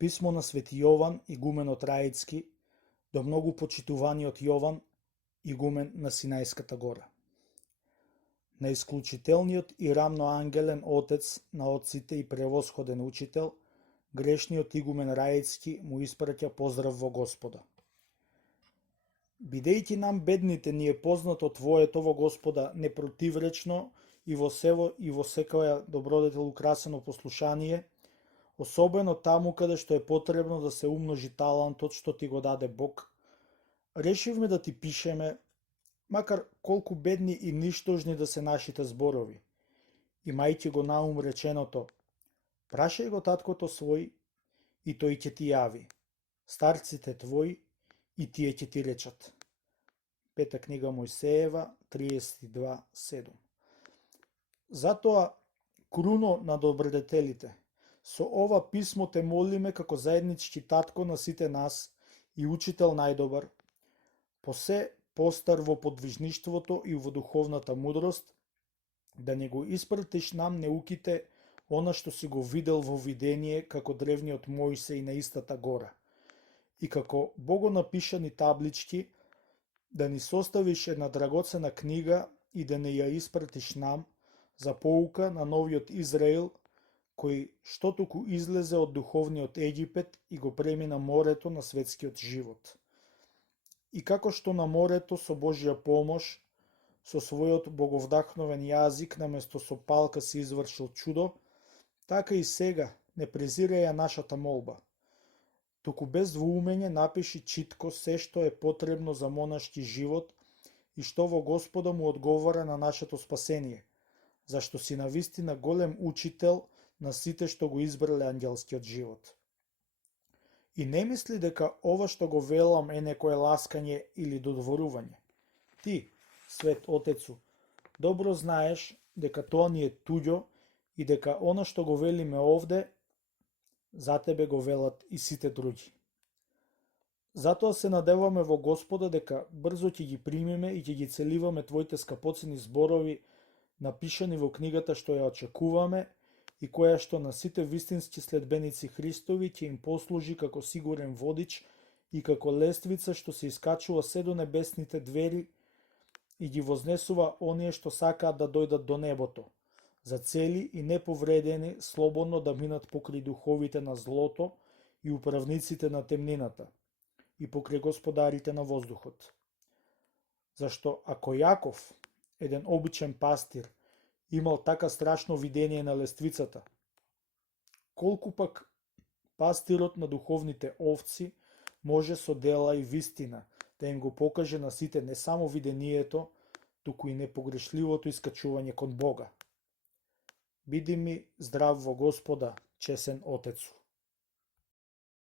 Писмо на Свети Јован, игуменот Раицки, до многу почитуваниот Јован, игумен на Синајската гора. На исклучителниот и рамноангелен отец на отците и превосходен учител, грешниот игумен Раицки му испраќа поздрав во Господа. Бидејќи нам бедните ни е познато Твоето во Господа непротивречно и во сево и во секоја добродетел украсено послушание, особено таму каде што е потребно да се умножи талантот што Ти го даде Бог, решивме да Ти пишеме, макар колку бедни и ништожни да се нашите зборови, имајќи го наум реченото: прашај го таткото свој и тој ќе ти јави, старците твои и тие ќе ти речат. Пета книга Мојсеева 32:7. Затоа, круно на добродетелите, со ова писмо те молиме како заеднички татко на сите нас и учител најдобар, по се постар во подвижништвото и во духовната мудрост, да не го испратиш нам неуките она што си го видел во видение како древниот Мојсей на истата гора, и како богонапишани таблички, да ни составиш една драгоцена книга и да не ја испратиш нам, за поука на новиот Израил, кој што туку излезе од духовниот Египет и го премина морето на светскиот живот. И како што на морето со Божја помош, со својот боговдахновен јазик наместо со палка си извршил чудо, така и сега не презирај ја нашата молба. Туку без двоумење напиши читко се што е потребно за монашки живот и што во Господа му одговара на нашето спасение, зашто си навистина голем учител на сите што го избрале ангелскиот живот. И не мисли дека ова што го велам е некое ласкање или додворување. Ти, свет Отецу, добро знаеш дека тоа ни е туѓо и дека она што го велиме овде, за тебе го велат и сите други. Затоа се надеваме во Господа дека брзо ќе ги примиме и ќе ги целиваме Твоите скапоцени зборови, напишани во книгата што ја очекуваме и која што на сите вистински следбеници Христови ќе им послужи како сигурен водич и како лествица што се искачува се до небесните двери и ги вознесува оние што сакаат да дојдат до небото, за цели и неповредени слободно да минат покрај духовите на злото и управниците на темнината и покрај господарите на воздухот. Зашто ако Јаков, еден обичен пастир, имал така страшно видение на лествицата, колку пак пастирот на духовните овци може со дела и вистина да им го покаже на сите не само видението, туку и непогрешливото искачување кон Бога. Биди ми здрав во Господа, чесен Отецу.